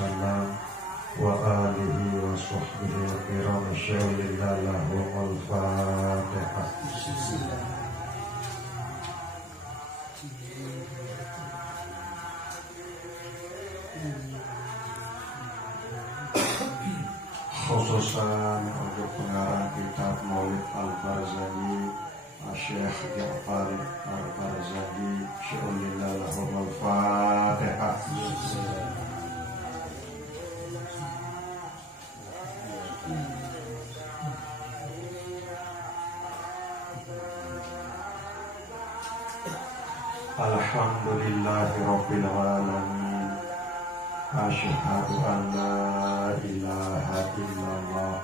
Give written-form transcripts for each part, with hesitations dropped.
wasallam wa alihi wa sahbihi wa kiram syawlillahul fatihah. Khususan untuk pengarang kitab Maulid Al-Barzanji Syekh Ja'far Al-Barzanji syawlillahul fatihah. Alhamdulillahi Rabbil Alamin. Asyhadu an la ilaha illallah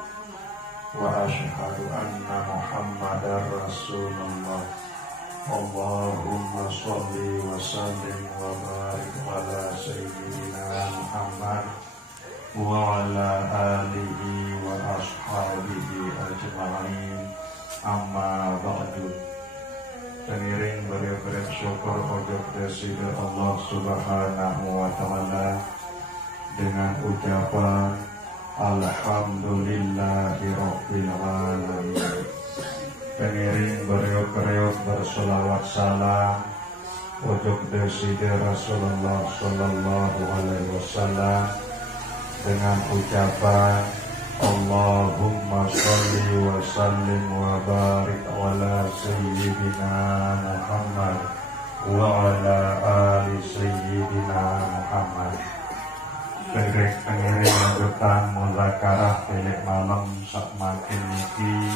wa asyhadu anna Muhammadar Rasulullah. Allahumma sholli wa sallim wa barik ala sayyidina Muhammad wa ala alihi wa ashabihi ajma'in. Amma ba'du. Pengiring beri syukur ojok Presiden Allah Subhanahu wa Ta'ala dengan ucapan Alhamdulillahirabbil alamin. Pengiring beriuk-beriuk bersolawat salam ojok Presiden Rasulullah Sallallahu Alaihi Wasallam dengan ucapan Allahumma sholli wa sallim wa barik ala sayyidina Muhammad wa ala ali sayyidina Muhammad. Pengiring lanjutan muzakarah bilik malam sak makin niki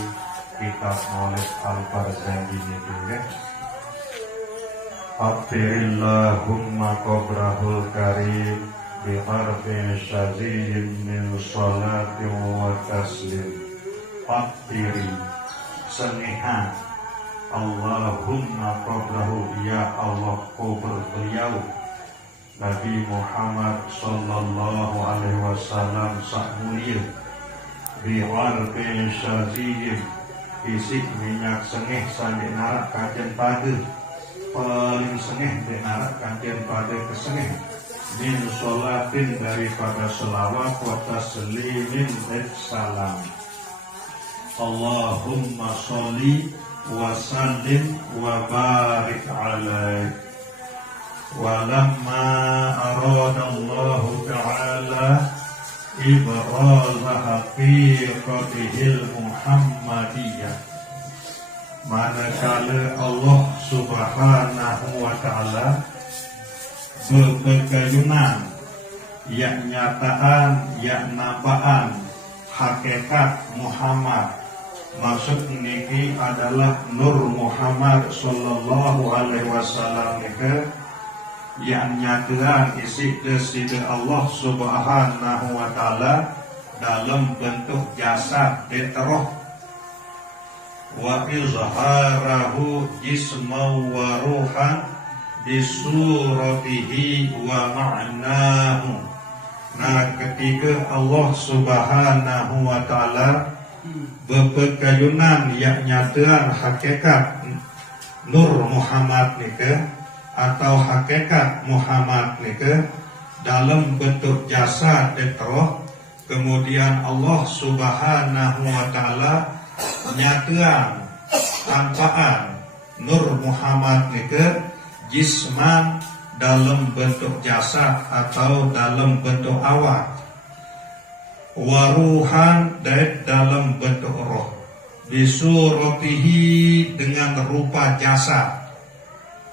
kitab Maulid Al-Barzanji niki nggih. Abdirillahumma qabrahul karim bi harfi syaziyyin min sholati wa taslim. Fakiri senihan Allahumma qabrahu, ya Allah kubur beliau Nabi Muhammad sallallahu alaihi wasallam sak mulia bi harfi syaziyyin isi minyak sengih sandi narak kajen pade paling sengih di narak kajen pade kesengih min sholatin daripada selawat wa taslimin dan salam. Allahumma sholli wa sallim wa barik alaih. Walamma arada Allah Ta'ala ibraza haqiqatihil Muhammadiyah, manakala Allah Subhanahu wa Ta'ala berkayunan yak nyataan yak nampaan hakikat Muhammad. Maksud niki adalah Nur Muhammad sallallahu alaihi wasallam niki yang nyataan isi deside Allah Subhanahu wa Ta'ala dalam bentuk jasad deteroh wa izharahu jisman wa ruhan bisuratihi wa ma'nahu. Nah, ketika Allah Subhanahu wa Ta'ala berpekayunan yang nyataan hakikat Nur Muhammad nika atau hakikat Muhammad nika dalam bentuk jasad detroh, kemudian Allah Subhanahu wa Ta'ala nyataan tampaan Nur Muhammad nika jisman dalam bentuk jasad atau dalam bentuk awak, waruhan dalam bentuk roh, bisuratihi dengan rupa jasad,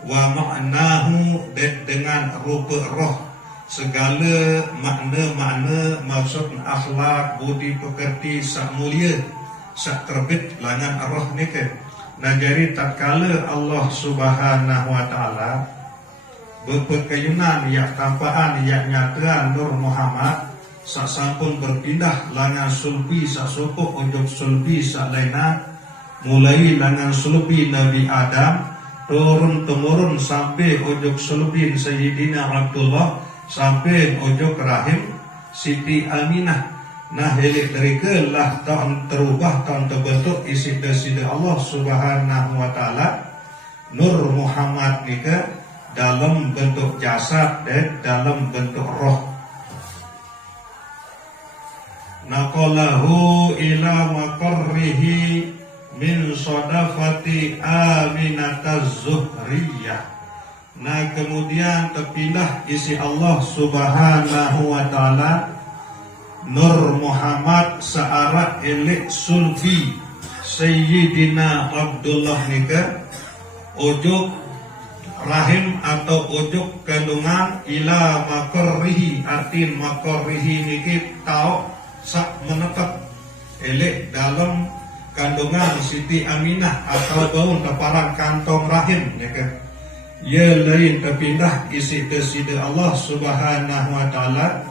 wa ma'nahu dengan rupa roh. Segala makna-makna maksud akhlak budi pekerti sak mulia sak terbit langan roh nika. Nah, jadi tatkala Allah Subhanahu wa Ta'ala berpekayunan yak tampaan yak nyataan Nur Muhammad sasampun berpindah langan sulbi sasopok ujung sulbi salaina, mulai langan sulbi Nabi Adam turun temurun sampai ujung sulbi Sayyidina Abdullah sampai ujung rahim Siti Aminah. Nah, helik dari kelah tahun terubah tahun terbentuk isi deside Allah Subhanahu wa Ta'ala Nur Muhammad nika dalam bentuk jasad dan dalam bentuk roh. naqalahu ila maqarrihi min sodafati Aminataz Zuhriyah. Nah kemudian terpindah isi Allah Subhanahu wa ta'ala Nur Muhammad searah elek sulfi Sayyidina Abdullah nika ujuk rahim atau ujuk kandungan ila makorrihi, arti makorrihi niki tau sak menetap elek dalam kandungan Siti Aminah atau daun teparan kantong rahim nika. Ya lain terpindah isi kesida Allah Subhanahu wa ta'ala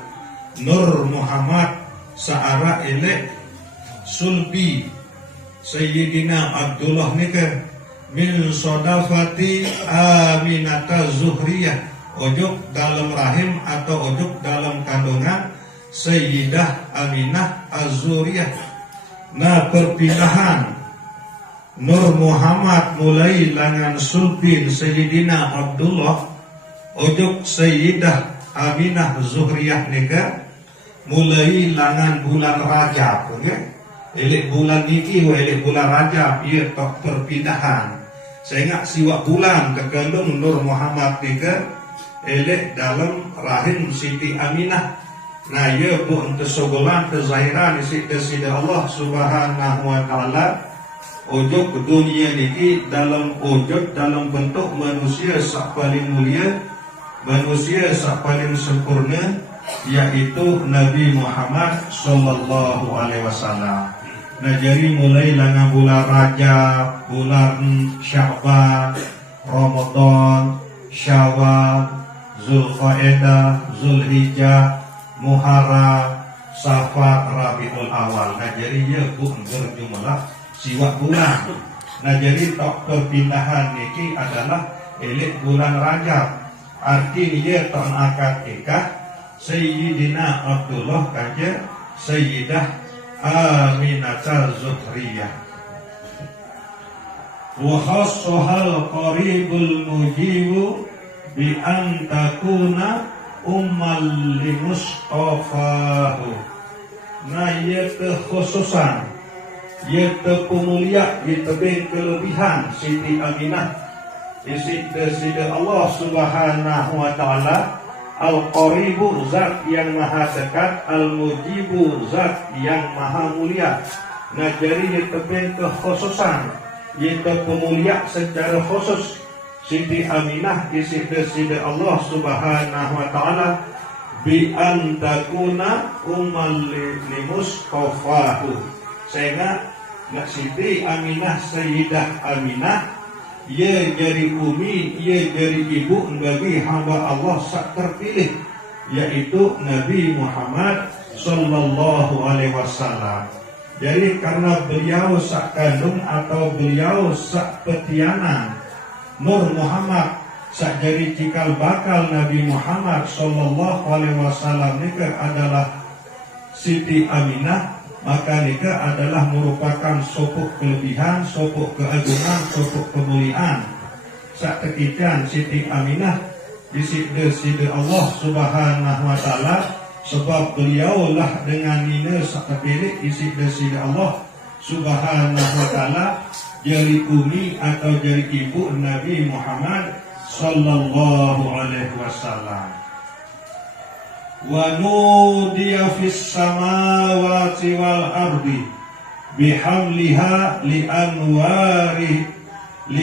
Nur Muhammad searah elek sulbi Sayyidina Abdullah nika min sodafati Aminataz Zuhriyah, ujuk dalam rahim atau ujuk dalam kandungan Sayyidah Aminah Az-Zuhriyah. Nah perpindahan Nur Muhammad mulai langan sulbin Sayyidina Abdullah ujuk Sayyidah Aminah Zuhriyah nika mulai langan bulan Rajab, okay? Elek bulan niki wa elek bulan Rajab ia tok perpindahan. Saya ingat siwak bulan kekandung Nur Muhammad nika elek dalam rahim Siti Aminah. Nah ia bu untuk sogolan kezahiran isi kesida Allah Subhanahu wa ta'ala ujuk dunia niki dalam wujud dalam bentuk manusia sak paling mulia, manusia sak paling sempurna, yaitu Nabi Muhammad sallallahu alaihi wasallam. Nah jadi mulai langan bulan Rajab, bulan Sya'ban, Ramadan, Syawal, Zulqa'dah, Zulhijjah, Muharram, Safar, Rabiul Awal. Nah jadi ia pun berjumlah siwak bulan. Nah jadi tok perpindahan niki adalah elek bulan Rajab. Arti dia tok akad nikah Sayyidina Abdullah kaja Sayyidah Aminataz Zuhriyah. Wa khassohal qaribul mujibu bi an takuna ummal li Mustafahu. Nah ia kekhususan, ia pemulia, ia tebing kelebihan Siti Aminah isi desida Allah Subhanahu wa ta'ala Al-Qaribu zat yang maha dekat, Al-Mujibu zat yang maha mulia. Nah jadi ia tebing kekhususan, ia pemulia secara khusus Siti Aminah isi desida Allah Subhanahu wa ta'ala bi an takuna ummal li Mustafahu. Sehingga nak Siti Aminah Sayyidah Aminah ia jadi umi, ia jadi ibu bagi hamba Allah sak terpilih, yaitu Nabi Muhammad sallallahu alaihi wasallam. Jadi karena beliau sak kandung atau beliau sak petianan Nur Muhammad sak jadi cikal bakal Nabi Muhammad sallallahu alaihi wasallam nika adalah Siti Aminah, maka nikah adalah merupakan sopuk kelebihan, sopuk keagungan, sopuk kemuliaan. Sak tekikan Siti Aminah disida Allah Subhanahu wa ta'ala, sebab beliaulah dengan nina sak terpilih disida Allah Subhanahu wa ta'ala jadi umi atau jadi ibu Nabi Muhammad sallallahu alaihi wasallam. Wa nudiya fis samawati wal ardi bihamliha li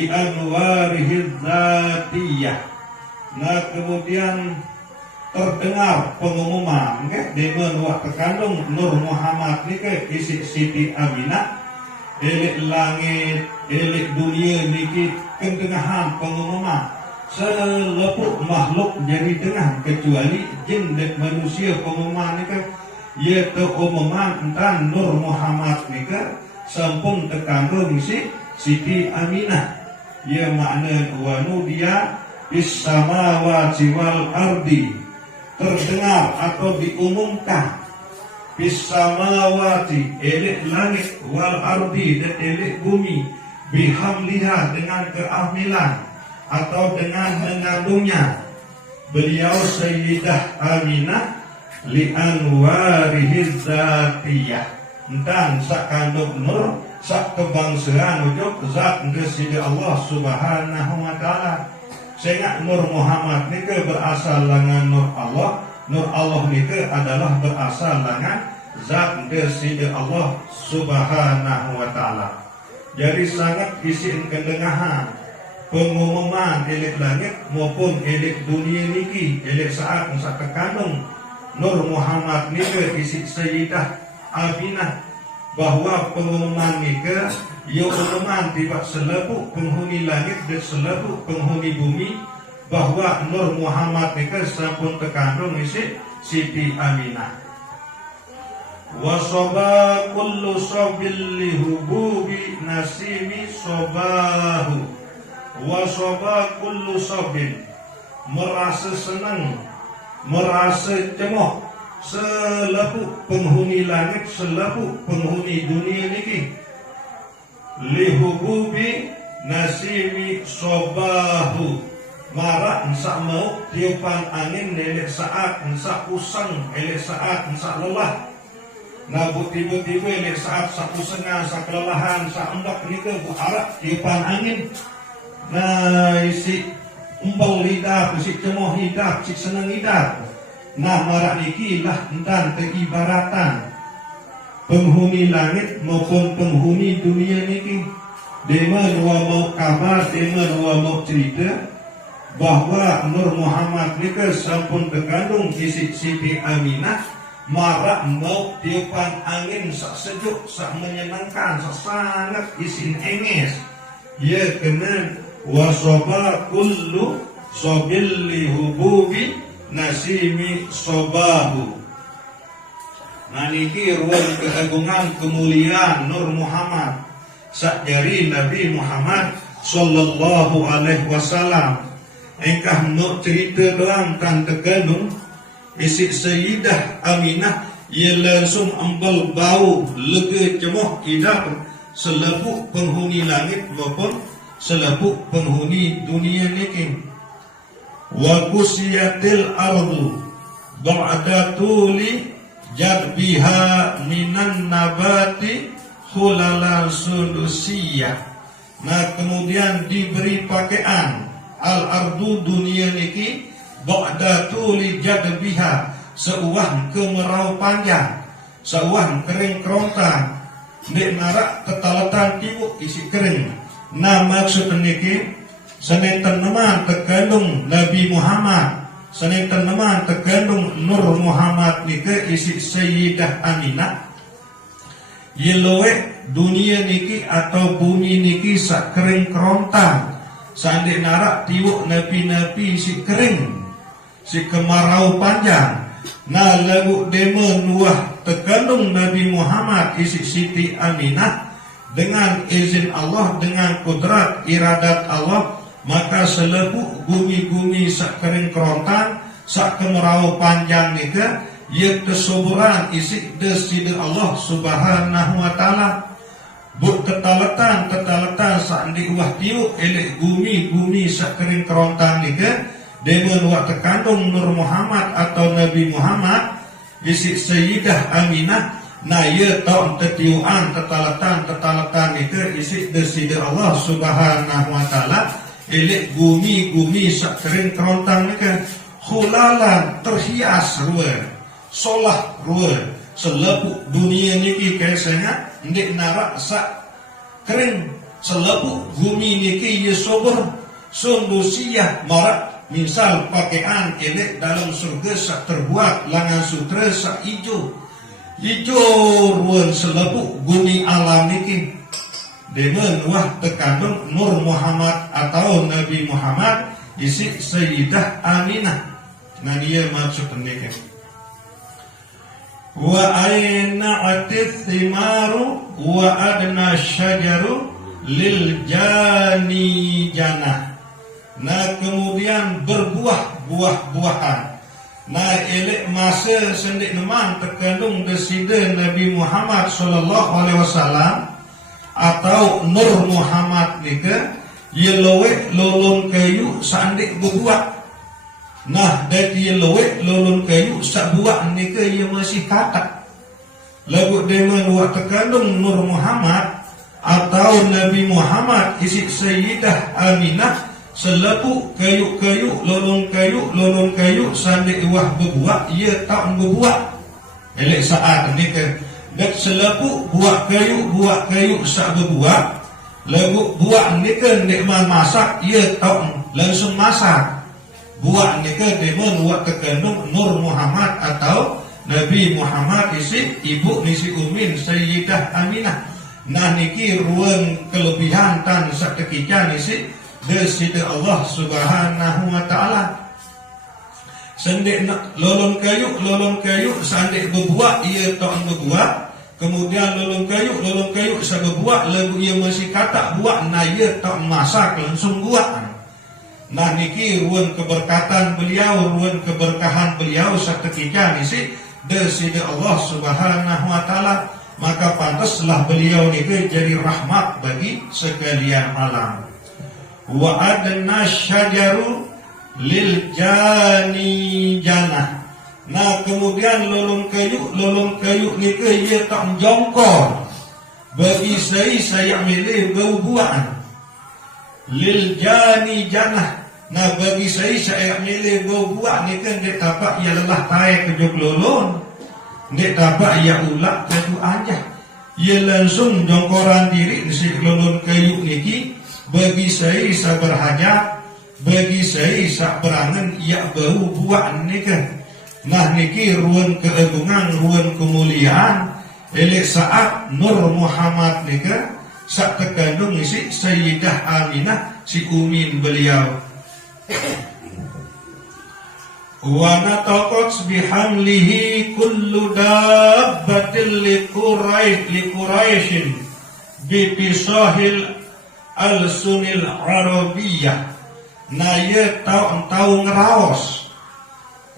anwarihi dzatiyah. Nah kemudian terdengar pengumuman dengan wak terkandung Nur Muhammad niki isi Siti Aminah elek langit elek dunia niki kentengahan pengumuman selepuk makhluk jadi tengah kecuali jin dan manusia pengumuman nika ia terumuman entan Nur Muhammad nika sampun terkandung si Siti Aminah. Ia makna wa nudiya bis samawati wal ardi, terdengar atau diumumkan bis samawati elek langit wal ardi dan elek bumi bihamliha dengan keahmilan atau dengan mengandungnya beliau Sayyidah Aminah li anwarihi dzatiyah. Dan sak kandung nur sak kebangsaan ujuk zat Gusti Allah Subhanahu wa taala. Sehingga Nur Muhammad nike berasal dengan Nur Allah. Nur Allah nike adalah berasal dengan zat Gusti Allah Subhanahu wa taala. Jadi sangat isin kendengahan pengumuman elik langit maupun elik dunia niki elik saat sak kandung Nur Muhammad nike isi Sayyidah Aminah bahwa pengumuman nike ia pengumuman tiba selebu penghuni langit dan selebu penghuni bumi bahwa Nur Muhammad nike sampun terkandung isi Siti Aminah. Wasoba kullu sobil lihububi nasimi sobahu. Wasoba kullu sobin, merasa senang, merasa cemoh selebu penghuni langit, selebu penghuni dunia niki. Lihububi nasimi sobahu, marak nsak mau tiupan angin elek saat nsak usang, elek saat nsak lelah. Nah tiba-tiba elek saat sak usengan, sak kelelahan, sak embak nika buarak tiupan angin. Nah isi umbal lidah, isi cemoh lidah, isi senang lidah. Nah marak niki lah dan keibaratan penghuni langit maupun penghuni dunia niki. Demen wa mau kabar, demen wa mau cerita bahwa Nur Muhammad nika sampun terkandung isi Siti Aminah. Marak mau tiupan angin sak sejuk, sak menyenangkan, sak sangat isin enges. Ya kena wasoba kullu sobil lihububi nasimi sobahu. Nah niki ruang keagungan kemuliaan Nur Muhammad sak jari Nabi Muhammad sallallahu alaihi wasallam. Engkah mau cerita doang tan terkandung isi Sayyidah Aminah ia langsung ambal bau lega cemoh idap selebu penghuni langit maupun selebu penghuni dunia niki. Wa kusiyatil ardu ba'da tuli jadbiha minan nabati khulala sulusiyah. Nah kemudian diberi pakaian al-ardu dunia niki ba'da tuli jadbiha, seuah kemerau panjang, seuah kering kerontang, dek narak ketalatan tibuk isi kering. Nah maksud niki seneng teneman terkandung Nabi Muhammad, seneng teneman terkandung Nur Muhammad niki isi Sayyidah Aminah. Yelowe dunia niki atau bumi niki sak kering kerontang, sandek narak tibuk nabi-nabi isi kering, si kemarau panjang. Nah lagu demen wah terkandung Nabi Muhammad isi Siti Aminah dengan izin Allah, dengan kudrat iradat Allah, maka selebu bumi-bumi sak kering kerontang, sak kemarau panjang nika ia kesuburan isi deside Allah Subhanahu wa taala. Buk ketalatan sak di wah tiuk elek bumi sak kering kerontang nika demen wak terkandung Nur Muhammad atau Nabi Muhammad isi Sayyidah Aminah. Nah ia tahu tetiuan tetalatan itu isi deside Allah Subhanahu wa taala elek bumi sak kering kerontang nika khulalan terhias ruwe solah ruwe selebu dunia niki kesanya ndik narak sak kering selebu bumi niki ye sober sundusiyah marak. Misal pakaian elek dalam surga sak terbuat langan sutra sak ijo ruan selebu bumi alam niki demen wah terkandung Nur Muhammad atau Nabi Muhammad isi Sayyidah Aminah. Nah dia maksud niki. Wa aina atis thimaru wa adna syajaru lil jani janah. Nah kemudian berbuah-buahan. Nah elek masa sendik neman terkandung deside Nabi Muhammad sallallahu alaihi wasallam atau Nur Muhammad nika yelowe lolong kayu sandik berbuah. Nah dari lewek lolon kayu sak buat ni ke ia masih kata lagu dengan buat terkandung Nur Muhammad atau Nabi Muhammad isi Sayyidah Aminah selaku kayu-kayu lolon kayu sandik wah berbuat ia tak berbuat elek saat ni ke dan selaku buat kayu sak berbuat lagu buat ni ke nikmat masak ia tak langsung masak buat ni ke demen buat terkandung Nur Muhammad atau Nabi Muhammad isi ibu nisi umin Sayyidah Aminah. Nah niki ruang kelebihan tan saketika nisi deside Allah Subhanahu wa taala. Sendik lolon kayu sandik berbuat ia tak berbuat. Kemudian lolon kayu sa berbuat lagu ia masih kata buat nah ia tak masak langsung buat. Nah niki ruang keberkatan beliau, ruang keberkahan beliau seketika nisi deside Allah Subhanahu wa taala, maka pantaslah beliau niki jadi rahmat bagi sekalian alam. Wa adna syajaru lil jani janah. Nah kemudian lolong kayu niki ia tak jongkor bagi saya milih bau buah lil jani janah. Nah bagi saya milih bau buah ni kan dia tapak ia lelah taik kejog lolon, dia tapak ia ulak kadu anjah, ia langsung jongkoran diri si lolon kayu niki. Bagi saya berhajat, bagi saya berangan ia bau buah ni kan. Nah niki ruang keagungan, ruang kemuliaan elek saat Nur Muhammad ni kan sak terkandung si Sayyidah Aminah si umin beliau. Wa nataqat bihamlihi kullu dabbatil li Quraishin bi pisahil al-sunil arabiyyah. Nah ia tahu ngeraos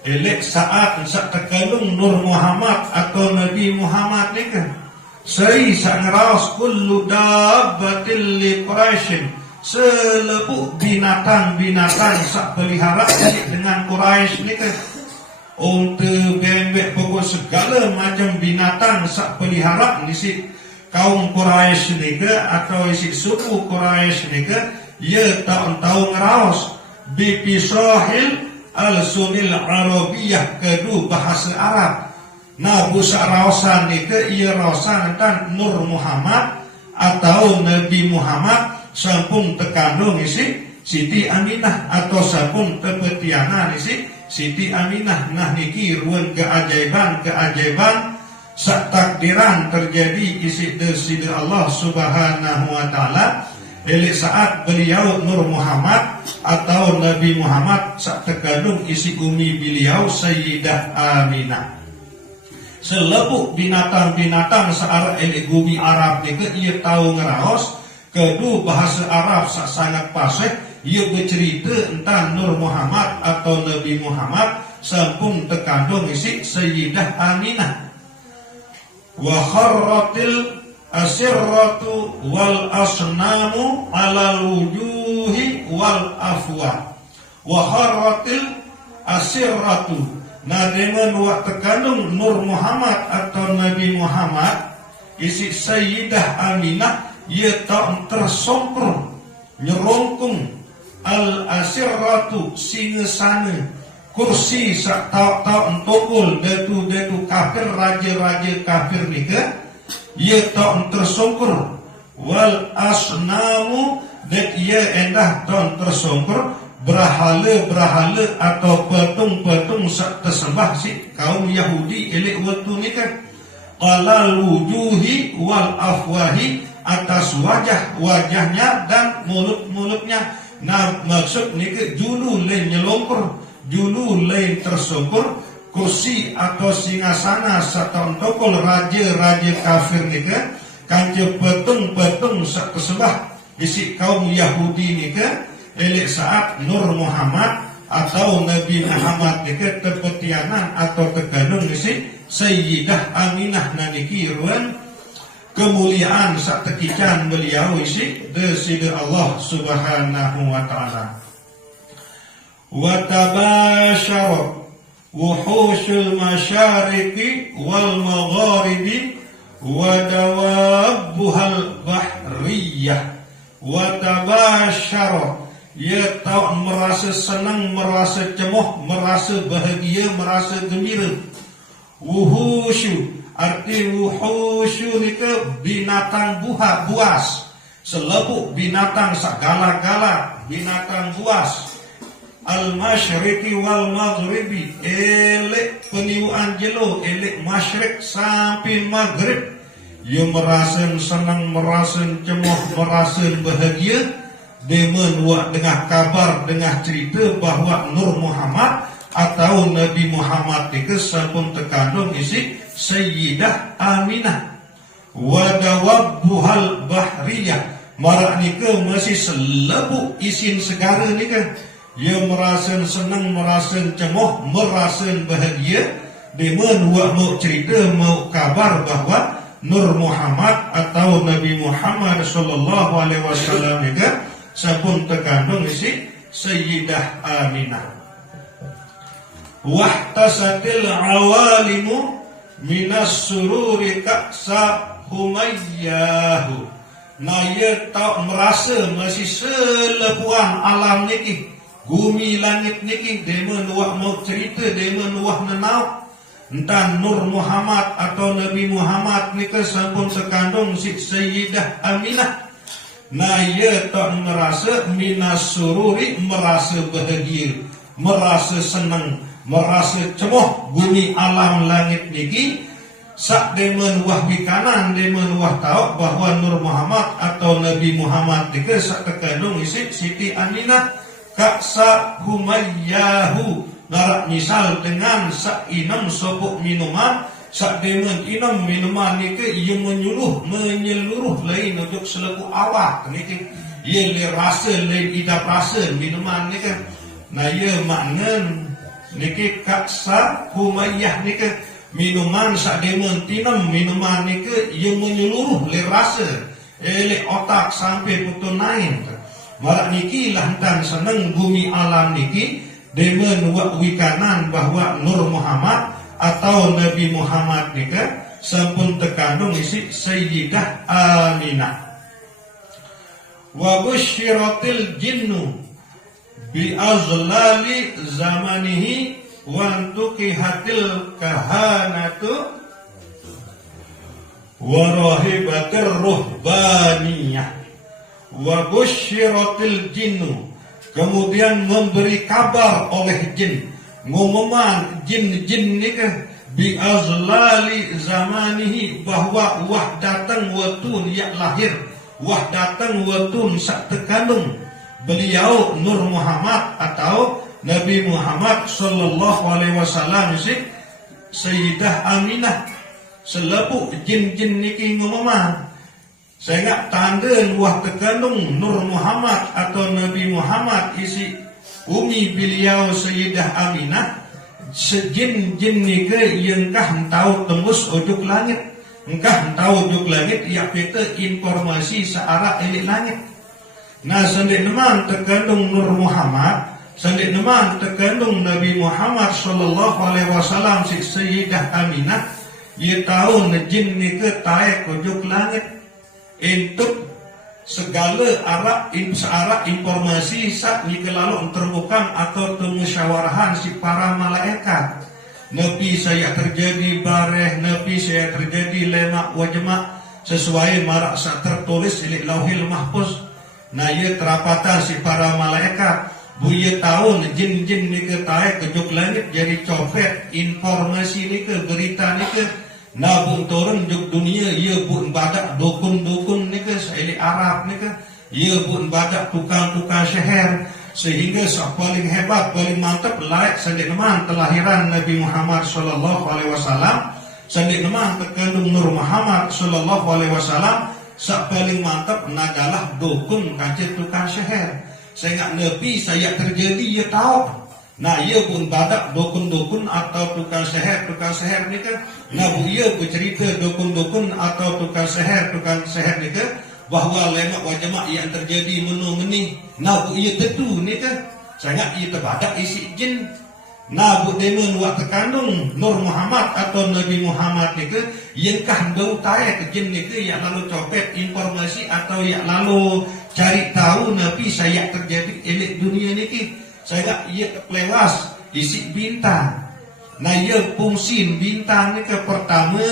elek saat sak terkandung Nur Muhammad atau Nabi Muhammad ni kan saya sak ngeraos kullu dabbatil li Quraishin selebu binatang sak pelihara dengan Quraisy ni kan unta bebek pokok segala macam binatang sak pelihara ni si kaum Quraisy ni ke atau isi suku Quraisy ni ke ia tak tahu ngeraos bipisahil al-sunil arabiyyah kedu bahasa Arab. Nah busa raosan ni ke ia raosan tan Nur Muhammad atau Nabi Muhammad sampun terkandung isi Siti Aminah atau sampun tepetiana isi Siti Aminah. Nah niki ruang keajaiban sak takdiran terjadi isi deside Allah Subhanahu wa taala elek saat beliau Nur Muhammad atau Nabi Muhammad sak terkandung isi umi beliau Sayyidah Aminah. Selebu binatang searah elek bumi Arab niki ia tahu ngeraos kedu bahasa Arab sangat fasih ia bercerita tentang Nur Muhammad atau Nabi Muhammad sampun terkandung isi Sayyidah Aminah. Wa kharratil asirratu wal asnamu alal wujuhi wal afwa. Wa kharratil asirratu. Nah dengan wa terkandung Nur Muhammad atau Nabi Muhammad isi Sayyidah Aminah ia tak tersongkur nyerongkung al asirratu singesana kursi sak tak entokul datu kafir raja kafir ni ke ia tak tersongkur wal asnamu dan ia endah tak tersongkur berhala atau patung sak tersembah si kaum Yahudi elek waktu ni kan qalal wujuhi wal afwahi atas wajahnya dan mulutnya. Nah maksud ni ke julu lain nyelongkur, julu lain tersongkur, kursi atau singasana serta tokol raja kafir ni ke kanca petung sak kesebah isi kaum Yahudi ni ke elek saat Nur Muhammad atau Nabi Muhammad ni ke terpetianan atau terkandung isi Sayyidah Aminah naniki ruan kemuliaan sak tekican beliau isi deside Allah Subhanahu wa taala. wa tabashara wuhushul masyariqi wal magharibi wa dawabbuhal bahriyah. Wa tabashara, ia tahu merasa senang, merasa cemoh, merasa bahagia, merasa gembira. Wuhushu, arti wuhushu ni ke binatang buas, selebuk binatang segala-gala, binatang buas. Al-masyriqi wal maghribi, elek peniuan jelo, elek masyrik sampai maghrib. Ia merasa senang, merasa cemoh, merasa bahagia. Demen buat dengar kabar, dengar cerita bahawa Nur Muhammad atau Nabi Muhammad itu sampun terkandung isi Sayyidah Aminah. Wa dawabbuhal bahriyah, marak nika masih selebuk isin segara nika. Ia merasa senang, merasa cemoh, merasa bahagia. Demen buat mau cerita, mau kabar bahawa Nur Muhammad atau Nabi Muhammad sallallahu alaihi wasallam nika sampun terkandung isi Sayyidah Aminah. Wahtasatil awalimu minas sururi kaksa humayyahu. Nah, ia tak merasa masih selepuan alam niki, bumi langit niki, demen wah mau cerita, demen wah nenau tentang Nur Muhammad atau Nabi Muhammad nika sampun terkandung si Sayyidah Aminah. Nah, ia tak merasa minas sururi, merasa bahagia, merasa senang, merasa cemoh bumi alam langit niki. Sak demen wah bikanan, demen wah tahu bahawa Nur Muhammad atau Nabi Muhammad nika sak terkandung isi Siti Aminah kaksa humayyahu. Narak misal dengan sak inem sopok minuman, sak demen inem minuman nika ia menyeluruh lain untuk selepu awak niki. Ia le rasa lain idap rasa minuman nika. Nah, ia makna niki kaksa humayyah nika minuman sak demen tinem minuman nika ia menyeluruh le rasa le otak sampai putun nain. Marak niki lantan seneng bumi alam niki demen wak wikanan bahawa Nur Muhammad atau Nabi Muhammad nika sampun terkandung isi Sayyidah Aminah. Wa busyiratil jinnu bi azlali zamanihi wa antuqihatil kahanatu wa rahibatir ruhbaniyah. Wa busyiratil jinnu, kemudian memberi kabar oleh jin, ngumuman jin-jin nika bi azlali zamanihi bahwa wah datang watun ya lahir, wah datang watun sak terkandung beliau Nur Muhammad atau Nabi Muhammad sallallahu alaihi wasallam si Sayyidah Aminah. Selepuk jin-jin niki ngumuman, saya ingat tanda wah terkandung Nur Muhammad atau Nabi Muhammad isi umi beliau Sayyidah Aminah. Sejin-jin nika yang kah tahu tembus ujung langit, engkah tahu ujung langit ia peta informasi searah elik langit. Nah, sendik neman terkandung Nur Muhammad, sendik neman terkandung Nabi Muhammad sallallahu alaihi wasallam si Sayyidah Aminah. Ia tahu jin nika taik ujung langit untuk segala arah informasi saat nika lalu terbuka atau temusyawarahan si para malaikat. Nabi saya terjadi bareh, Nabi saya terjadi lemak wajma sesuai marak saat tertulis di Lauhil Mahfuz. Nah, ia terapatan si para malaikat. Buya tahun jin-jin nika taik kejuk langit jadi copet informasi nika berita nika. Nah, bun turun juk dunia, ia bun badak dukun-dukun nika saili Arab nika, ia bun badak tukang-tukang sihir, sehingga paling hebat, paling mantap layak sandik neman kelahiran Nabi Muhammad sallallahu alaihi wasallam, sandik neman terkandung Nur Muhammad sallallahu alaihi wasallam, sak paling mantap nadalah dukun kancet tukang sihir. Sehingga Nabi saya terjadi ia tahu. Nah, ia pun badak dukun-dukun atau tukang seher ni kan. Nah, ia bercerita dukun-dukun atau tukang seher ni kan, bahawa lemak wajamak yang terjadi menu-meni. Nah, ia tentu ni kan. sangat ia terbadak isi jin. Nah, budemen wak terkandung Nur Muhammad atau Nabi Muhammad ni ke, yang kah bau tae ke jin ni ke, yang lalu copet informasi atau yang lalu cari tahu Nabi saya terjadi elit dunia ni ke, saya ia terlewas isi bintang. Nah, ia fungsi bintang ni ke, pertama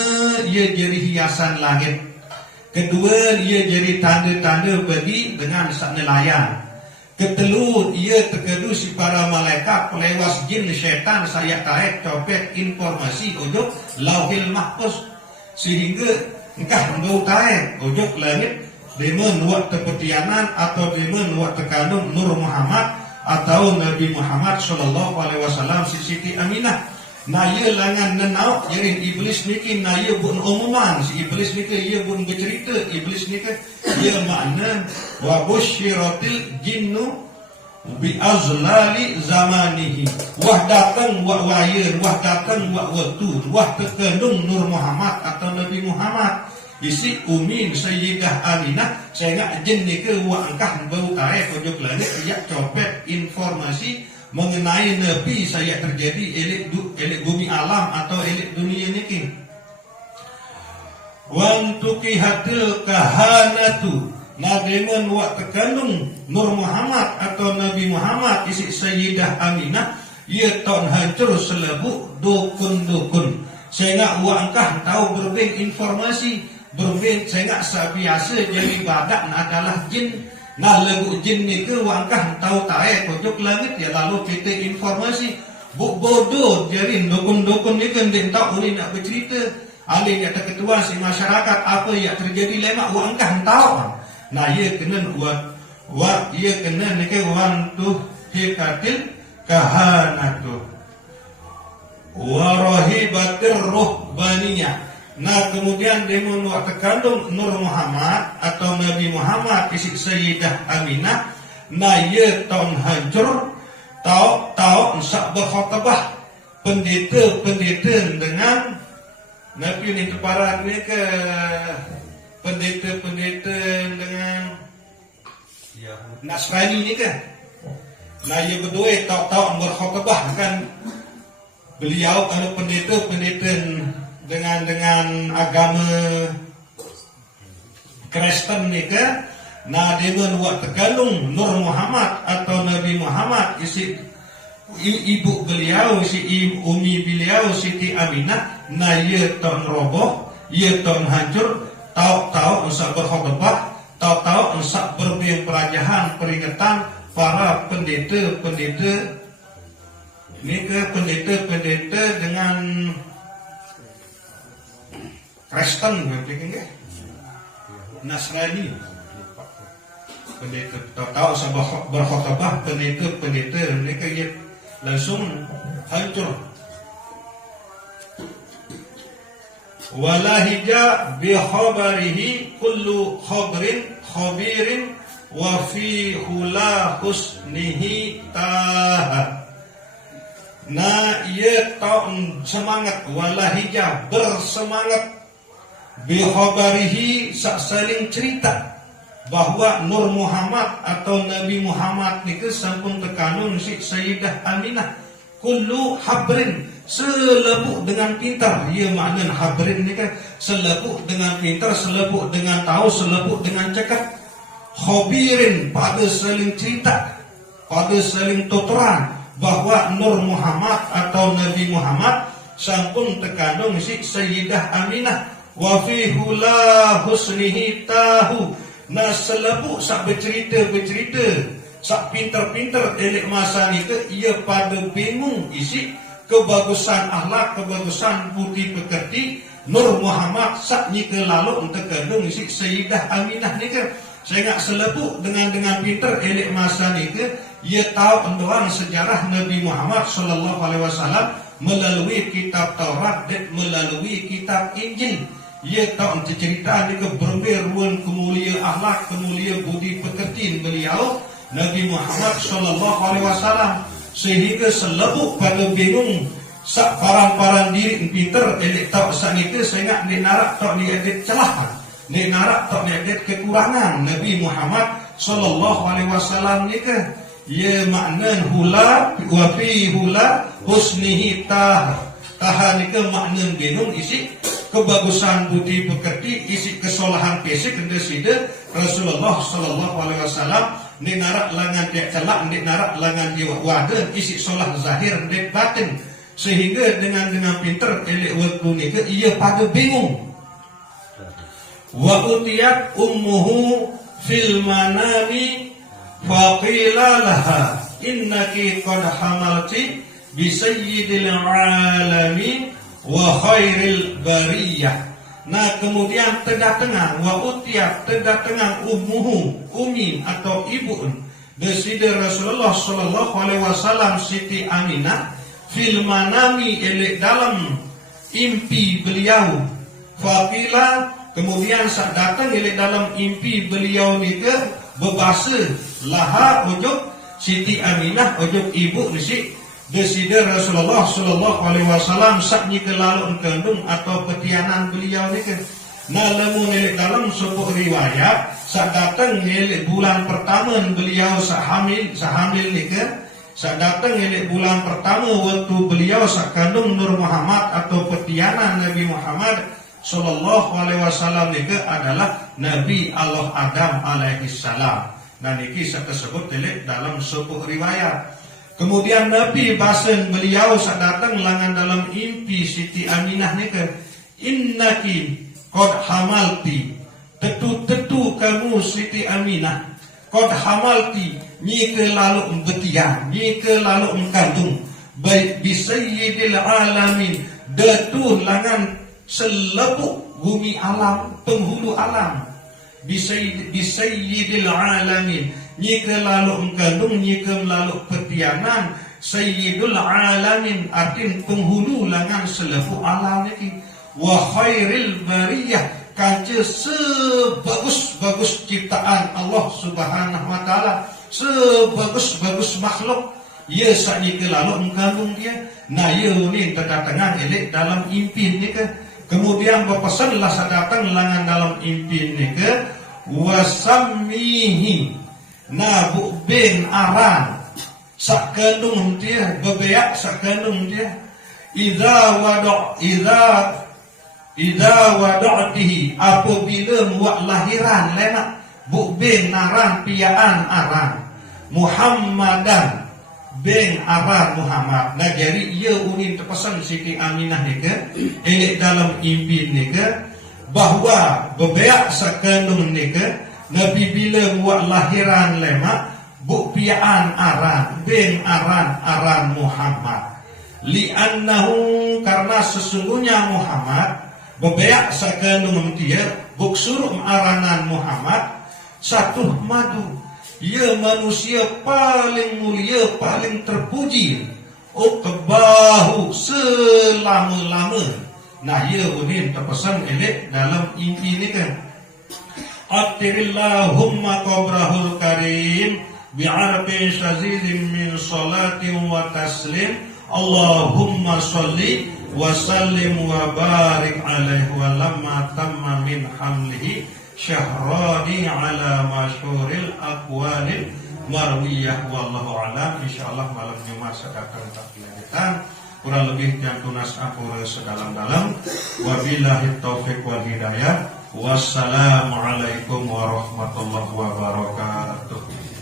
ia jadi hiasan langit, kedua ia jadi tanda-tanda bagi dengan sak nelayan, ketelu ia terkedu si para malaikat pelewas jin syaitan saya tarik copet informasi ujung lauhil mahfuz, sehingga engkah bau tarik ujung langit demen wak terpetianan atau demen wak terkandung Nur Muhammad atau Nabi Muhammad sallallahu alaihi wasallam si Siti Aminah. Nah, ia langan nenau jadi iblis niki, nah ia pun umuman si iblis niki, ia pun bercerita iblis niki, ia makna wa busyiratil jinnu bi azlali zamanihi, wah datang wah wayar, wah datang wah waktu, wah terkandung Nur Muhammad atau Nabi Muhammad isi umi Sayyidah Aminah, saya ngak jin niki wah angkah bau tae pojok langit ia copet informasi mengenai Nabi saya terjadi elit bumi alam atau elit dunia niki. Wantuki hatil kahanatu, nademen wak terkandung Nur Muhammad atau Nabi Muhammad isi Sayyidah Aminah, ia tahun hancur selebuk dukun-dukun. Saya ngak wak angkah tahu berbeng informasi, berbeng saya ngak sebiasa jadi badak adalah jin. Nah, lagu jin ni ke wangkah tahu tae pojok langit ya lalu kita informasi buk bodoh jadi dukun-dukun ni kan dia tahu ni nak bercerita alih yang terketua si masyarakat apa yang terjadi lemak wangkah tahu. Nah, ia kena buat ia kena ni ke wantu hikatil kahanatu warahibatir ruhbaniyah. Nah, kemudian dia menuak terkandung Nur Muhammad atau Nabi Muhammad isi Sayyidah Aminah. Nah, ia tahun hancur tahu sak berkhotbah pendeta dengan Nabi ni keparan ni ke pendeta dengan ya Nasrani ni ke. Nah, ia berdua tahu berkhotbah kan beliau kalau pendeta dengan agama Kristen ni ke. Nah, dia buat tergalung Nur Muhammad atau Nabi Muhammad isi ibu beliau si umi beliau Siti Aminah. Nah, ia tahun roboh, ia tahun hancur, tahu usah berkhotbah, tahu usah berbeng perajahan peringatan para pendeta ni ke, pendeta dengan Kristen kan, Nasrani, pendeta tahu sebab berkhotbah pendeta mereka ia langsung hancur. Walahija bi khabarihi kullu khabirin wa fi hula husnihi taha. Nah, ia tahu semangat walahija bersemangat bikhabarihi saling cerita bahwa Nur Muhammad atau Nabi Muhammad ni ke sampun terkandung si Sayyidah Aminah kullu habrin selebuk dengan pintar. Ia makna habrin ni kan selebuk dengan pintar, selebuk dengan tahu, selebuk dengan cakap. Khabirin pada saling cerita, pada saling tuturan bahwa Nur Muhammad atau Nabi Muhammad sampun terkandung si Sayyidah Aminah. Wa fi hula husnihi tahu. Nah, selebuk sak bercerita sak pintar-pintar elok masa ni ke ia pada bingung isi kebagusan akhlak, kebagusan budi pekerti Nur Muhammad sak ni ke lalu terkandung isi Sayyidah Aminah ni ke. Saya nak selebuk dengan pintar elok masa ni ke ia tahu endoan sejarah Nabi Muhammad sallallahu alaihi wasallam melalui kitab Taurat dan melalui kitab Injil. Ia tahu cerita ni ke berberuan kemuliaan akhlak, kemuliaan budi pekerti beliau Nabi Muhammad sallallahu alaihi wasallam, sehingga selebuk pada bingung sak parang-parang diri pintar elok tahu sak ni ke saya nak ni narak tahu ni ada celah, ni narak tahu ni ada kekurangan Nabi Muhammad sallallahu alaihi wasallam ni ke. ya makna hula wa fi hula husnihi tahan ke makna genung isi kebagusan budi pekerti isi kesolahan fisik kende sida Rasulullah sallallahu alaihi wasallam ni narak langan dia celak ni narak langan dia wadah isi solah zahir dan batin sehingga dengan pinter elek waktu ni ke ia pada bingung. Wa utiyat ummuhu fil manami faqila laha innaki qad hamalti bi sayyidil alamin wa khairil bariyah. Nah kemudian terdatangan wa utiyat terdatangan ummuhu umi atau ibu desida Rasulullah sallallahu alaihi wasallam Siti Aminah fil manami elek dalam impi beliau faqila kemudian saat datang elek dalam impi beliau ni ke berbahasa laha ujuk Siti Aminah ujuk ibu nisi desida Rasulullah sallallahu alaihi wasallam sakni ke lalu kandung atau petianan beliau ni ke nah lamun elek dalam sebuah riwayat saat datang elek bulan pertama beliau sahamil ni ke saat datang elek bulan pertama waktu beliau sak kandung Nur Muhammad atau petianan Nabi Muhammad sallallahu alaihi wasallam ni ke adalah Nabi Allah Adam alaihi salam. Dan ini saya tersebut elek dalam sebuah riwayat. Kemudian Nabi basen beliau saat datang langan dalam impi Siti Aminah ni ke innaki qad hamalti tetu kamu Siti Aminah qad hamalti nyi ke lalu betian nyi ke lalu mengkandung baik bisayyidil alamin datu langan selepuk bumi alam penghulu alam bisayyidil alamin nyi ke lalu mengkandung nyi ke lalu petianan sayyidul alamin artin penghulu langan selepuk alam ni wa khairil bariyah kanca sebagus-bagus ciptaan Allah Subhanahu wa taala sebagus-bagus makhluk ia sakni ke lalu mengandung dia nah ia ni terdatangan elek dalam impi ni ke kemudian berpesanlah saat datang langan dalam impi ni ke wasammihi nah bu bin aran sak kandung dia bebeak sak kandung dia idza wada'tihi apabila buat lahiran lemak bu bin naran piaan aran Muhammadan bin aran Muhammad nah jadi ia unin terpesan Siti Aminah ni ke elek dalam impi ni ke bahawa bebeak sekandung ni ke Nabi bila buat lahiran lemak bu piaan aran bin aran Muhammad li'annahu karena sesungguhnya Muhammad bebeak sakandung dia buk suruh aranan Muhammad satu madu ia manusia paling mulia paling terpuji uqbahu selama-lama nah ia unin terpesan elek dalam impi ni kan attirillahumma qabrahul karim bi'arfin syazidin min salatin wa taslim Allahumma sholli wa sallim wa barik alaihi wa lamma tamma min hamlihi syahrani ala masyhuril aqwalil marwiyah wallahu alam. Insyaallah malam Jumat sedang kita kurang lebih yang tunas ampura sedalam-dalam wabillahi taufiq wal hidayah wassalamualaikum warahmatullahi wabarakatuh.